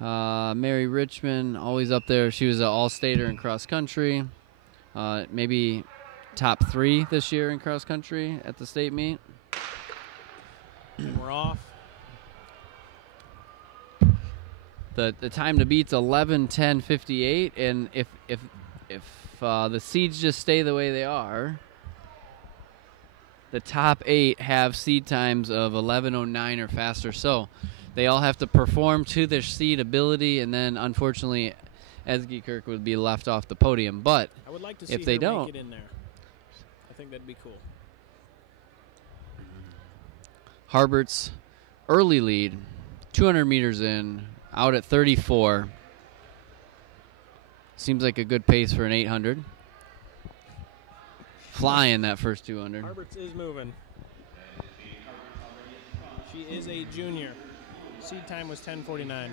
Mary Richmond, always up there. She was an all-stater in cross country. Maybe top 3 this year in cross country at the state meet. And we're off. The time to beat's 11:10:58, and if the seeds just stay the way they are, the top 8 have seed times of 11:09 or faster. So they all have to perform to their seed ability, and then unfortunately, Esgy Kirk would be left off the podium. But I would like to see if they her don't, make it in there. I think that'd be cool. Harbert's early lead, 200 meters in, out at 34. Seems like a good pace for an 800. Flying that first 200. Harbert's is moving. She is a junior. Seed time was 10:49.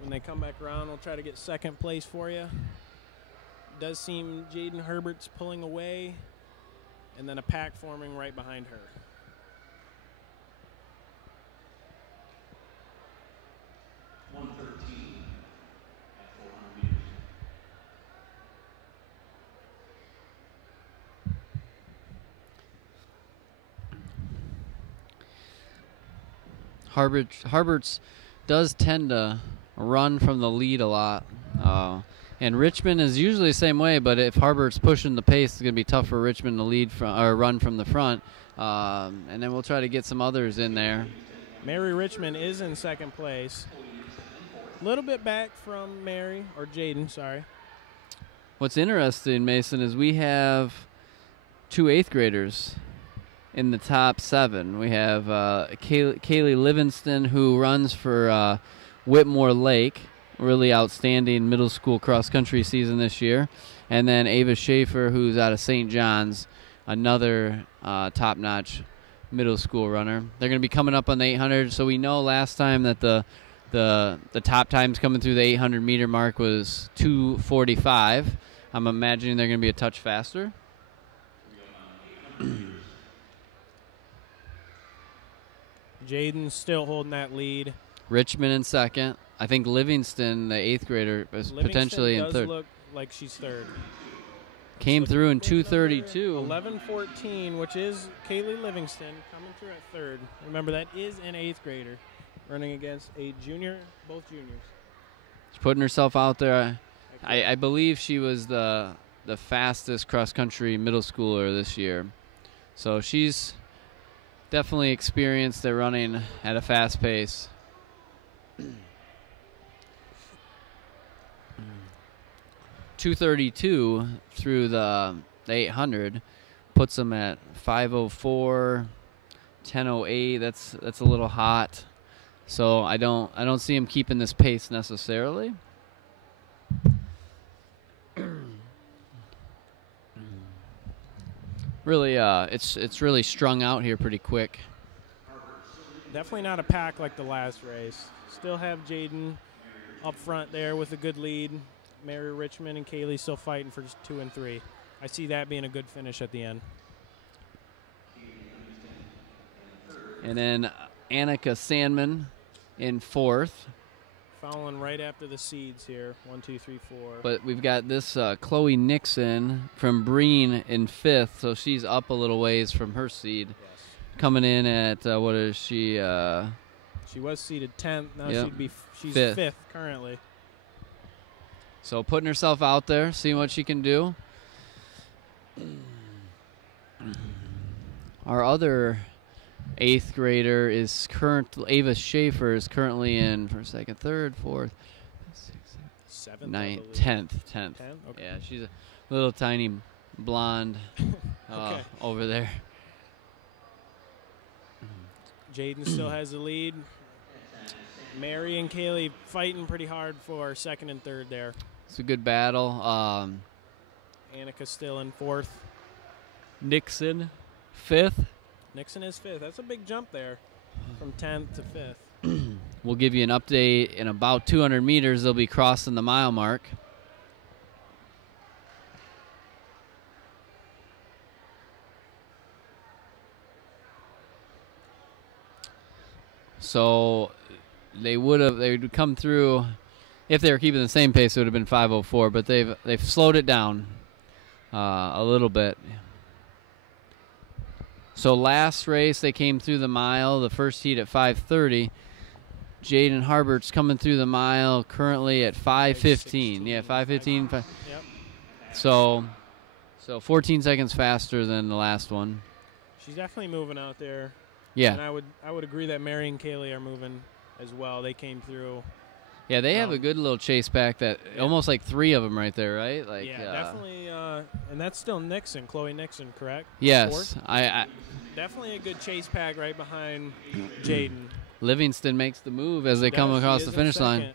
When they come back around, we'll try to get second place for you. Does seem Jaden Herbert's pulling away, and then a pack forming right behind her. Harbert's does tend to run from the lead a lot. And Richmond is usually the same way, but if Harbert's pushing the pace, it's going to be tough for Richmond to lead from or run from the front. And then we'll try to get some others in there. Mary Richmond is in second place. A little bit back from Mary, or Jaden, sorry. What's interesting, Mason, is we have 2 8th graders in the top 7. We have Kaylee Livingston, who runs for Whitmore Lake, really outstanding middle school cross-country season this year. And then Ava Schaefer, who's out of St. John's, another top-notch middle school runner. They're going to be coming up on the 800, so we know last time that the top times coming through the 800-meter mark was 2:45. I'm imagining they're going to be a touch faster. Jaden's still holding that lead. Richmond in second. I think Livingston, the 8th grader, is potentially in third. Look like she's third. Came through in 2:32. 11:14, which is Kaylee Livingston coming through at third. Remember, that is an 8th grader running against a junior, both juniors. She's putting herself out there. I believe she was the fastest cross-country middle schooler this year. So she's definitely experienced at running at a fast pace. 2:32 through the 800 puts them at 5:04, 10:08. That's a little hot. So I don't see him keeping this pace necessarily. Really, it's really strung out here pretty quick. Definitely not a pack like the last race. Still have Jaden up front there with a good lead. Mary Richmond and Kaylee still fighting for 2 and 3. I see that being a good finish at the end. And then Annika Sandman in 4th. Following right after the seeds here, 1, 2, 3, 4. But we've got this Chloe Nixon from Breen in 5th, so she's up a little ways from her seed. Yes. Coming in at, what is she? She was seeded 10th. Now yep. she's 5th currently. So putting herself out there, seeing what she can do. Our other 8th grader is Ava Schaefer is currently in first, second, third, fourth, 6th, 7th, 9th, 10th. Okay. Yeah, she's a little tiny blonde okay. over there. Jaden still has the lead. Mary and Kaylee fighting pretty hard for 2nd and 3rd there. It's a good battle. Annika still in 4th. Nixon, 5th. Nixon is 5th. That's a big jump there from 10th to 5th. We'll give you an update in about 200 meters. They'll be crossing the mile mark. So they would come through. If they were keeping the same pace, it would have been 5:04. But they've slowed it down a little bit. So last race they came through the mile, the first heat at 5:30. Jaden Harbert's coming through the mile currently at 5:15. Yeah, 5:15. Yep. So 14 seconds faster than the last one. She's definitely moving out there. Yeah. And I would agree that Mary and Kaylee are moving as well. They came through. Yeah, they have a good little chase pack that almost like 3 of them right there, right? Like definitely. And that's still Nixon, Chloe Nixon, correct? Yes, I definitely a good chase pack right behind Jaden. Livingston makes the move as they come across the finish line.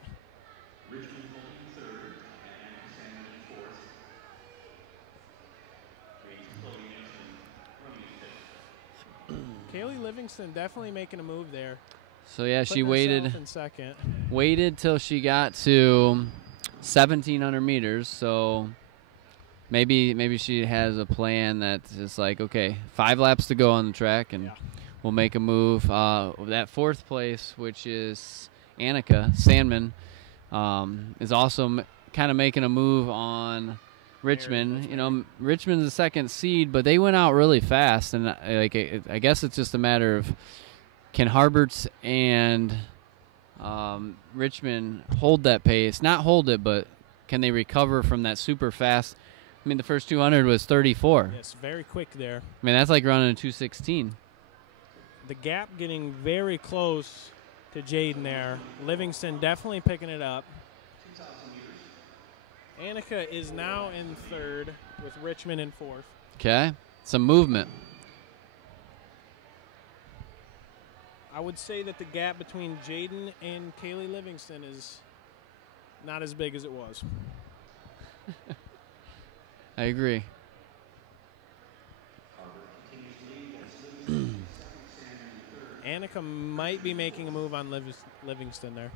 Kaylee Livingston definitely making a move there. So yeah, she waited in second. Waited till she got to 1,700 meters. So maybe she has a plan that's just like, okay, 5 laps to go on the track, and we'll make a move. That 4th place, which is Annika Sandman, is also kind of making a move on Richmond. You know, Richmond's the 2nd seed, but they went out really fast, and I guess it's just a matter of, can Harberts and Richmond hold that pace? Not hold it, but can they recover from that super fast? I mean, the first 200 was 34. Yes, very quick there. I mean, that's like running a 2:16. The gap getting very close to Jaden there. Livingston definitely picking it up. Annika is now in 3rd with Richmond in 4th. Okay, some movement. I would say that the gap between Jaden and Kaylee Livingston is not as big as it was. I agree. Annika might be making a move on Livingston there.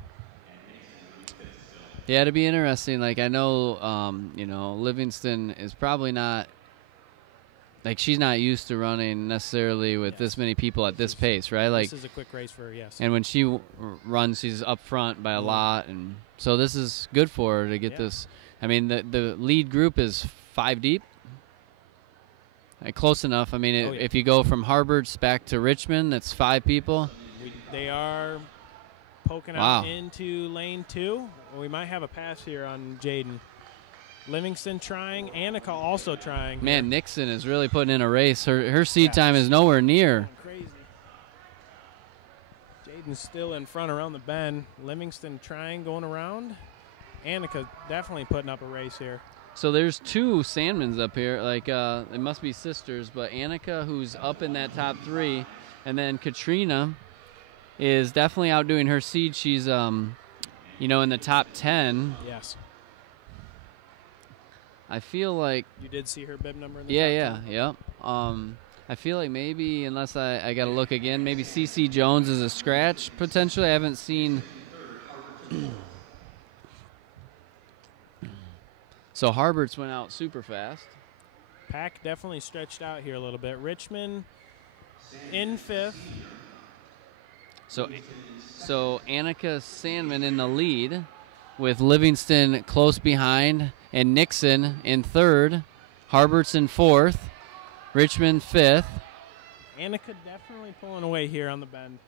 Yeah, it'd be interesting. Like, I know, Livingston is probably not, like, she's not used to running necessarily with this many people at this pace, right? Like, this is a quick race for her, yes. And when she runs, she's up front by a lot, and so this is good for her to get this. I mean, the lead group is 5 deep. Close enough. I mean, if you go from Harbert's back to Richmond, that's 5 people. They are poking out into lane 2. We might have a pass here on Jaden. Livingston trying. Annika also trying. Man, Nixon is really putting in a race. Her seed time is nowhere near. Crazy. Jaden's still in front around the bend. Livingston trying, going around. Annika definitely putting up a race here. So there's 2 Sandmans up here. Like, it must be sisters, but Annika, who's up in that top 3, and then Katrina is definitely outdoing her seed. She's, in the top 10. Yes. I feel like you did see her bib number in the top 10? Yep. I feel like maybe, unless I got to look again, maybe CC Jones is a scratch potentially. I haven't seen. So Harberts went out super fast. Pack definitely stretched out here a little bit. Richmond in 5th. So Annika Sandman in the lead, with Livingston close behind, and Nixon in 3rd, Harberts in 4th, Richmond 5th. Annika definitely pulling away here on the bend.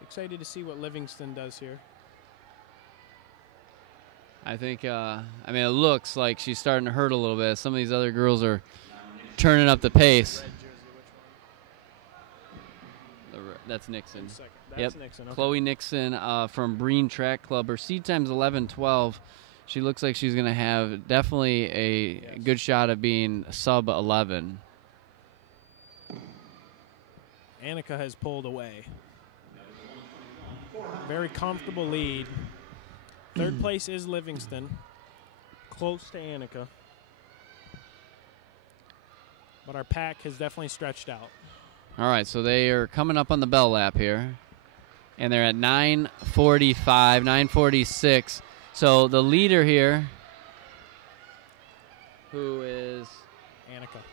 Excited to see what Livingston does here. I think, it looks like she's starting to hurt a little bit. Some of these other girls are turning up the pace. That's Nixon. That's Nixon. Okay. Chloe Nixon from Breen Track Club. Her seed time's 11:12. She looks like she's going to have definitely a good shot of being sub 11. Annika has pulled away. Very comfortable lead. 3rd place is Livingston. Close to Annika. But our pack has definitely stretched out. All right, so they are coming up on the bell lap here. And they're at 9:45, 9:46. So the leader here, who is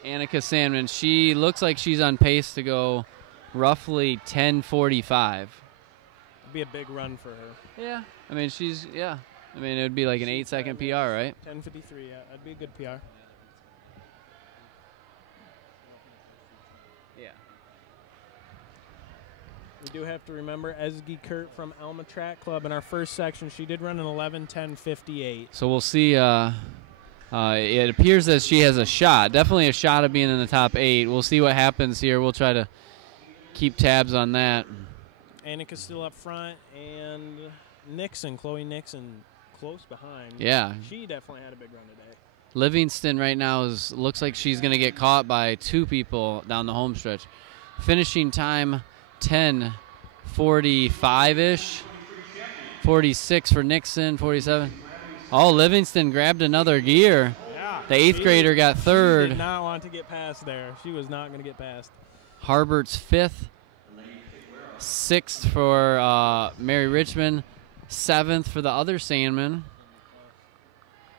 Annika. Sandman. She looks like she's on pace to go roughly 10:45. It'd be a big run for her. Yeah. I mean, it would be like an 8-second PR, right? 10:53, yeah. That'd be a good PR. Yeah. We do have to remember Ezgi Kurt from Alma Track Club in our first section. She did run an 11:10:58. So we'll see. It appears that she has a shot. Definitely a shot of being in the top 8. We'll see what happens here. We'll try to keep tabs on that. Annika's still up front, and Chloe Nixon, close behind. Yeah. She definitely had a big run today. Livingston right now looks like she's going to get caught by 2 people down the home stretch. Finishing time 10:45-ish. 46 for Nixon, 47. Oh, Livingston grabbed another gear. Yeah, the 8th grader got 3rd. She did not want to get past there. She was not going to get past. Harbert's 5th. 6th for Mary Richmond. 7th for the other Sandman.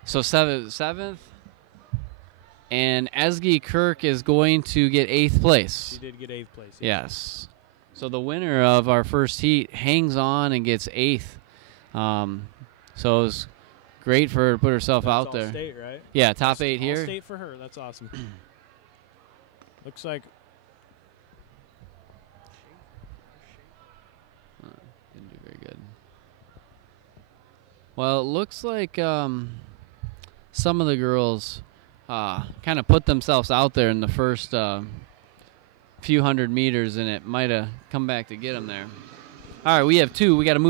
So 7th. And Ezgi Kirk is going to get 8th place. She did get 8th place. Yes. So the winner of our first heat hangs on and gets 8th. So it was great for her to put herself out there. State, right? Yeah, top 8 here. All state for her. That's awesome. Looks like. Didn't do very good. Well, it looks like some of the girls kind of put themselves out there in the first few hundred meters, and it might have come back to get them there. All right, we have 2. We got to move.